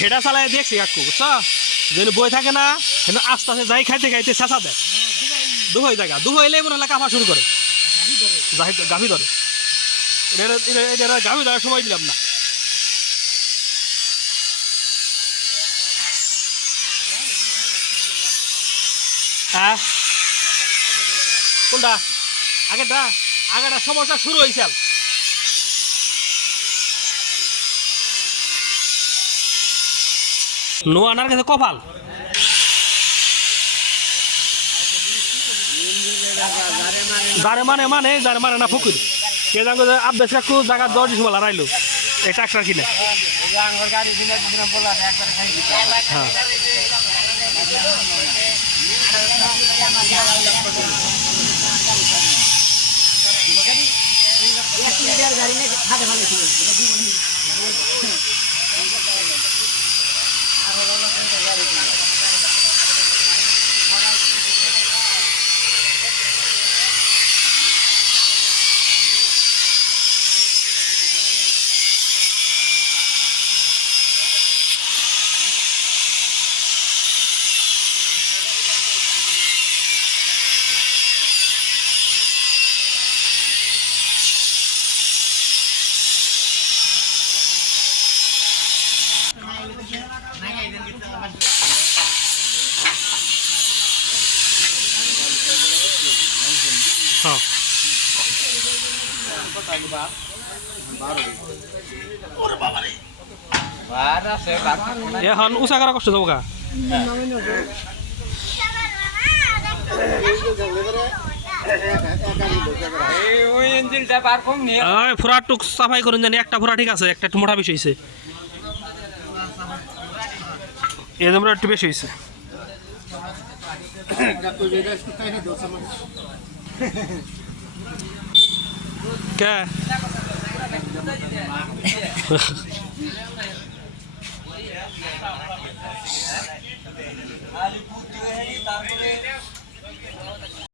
হেডা চালাই দেখছি কাকু, বুঝছ? যেন বই থাকে না সেন আস্তে আস্তে যাই খাইতে খাইতে চেঁচা দেয়। দুহই জায়গা দুহইলে মনে হলে কাফা শুরু করে। গাভি ধরে। এটা গাভি ধরার সময় দিলাম না। হ্যাঁ? কোনটা? আগেটা আগেটা সমস্যা শুরু হয়েছে নোয়ানার কাছে কপাল। যারে মানে মানে যারে মানে না ফকুর। কে জানো যে আব্বাস কাকু জায়গা দশ দিন বলা রাইলো। এই ট্রাক্টর কিনে। হ্যাঁ হ্যাঁ। এখন উষা করা কষ্ট যাব ফুরা টুক সাফাই করুন জানি, একটা ফুরা ঠিক আছে, একটা মোটা বেশি এই নম্বর একটু বেশি হয়েছে। কে?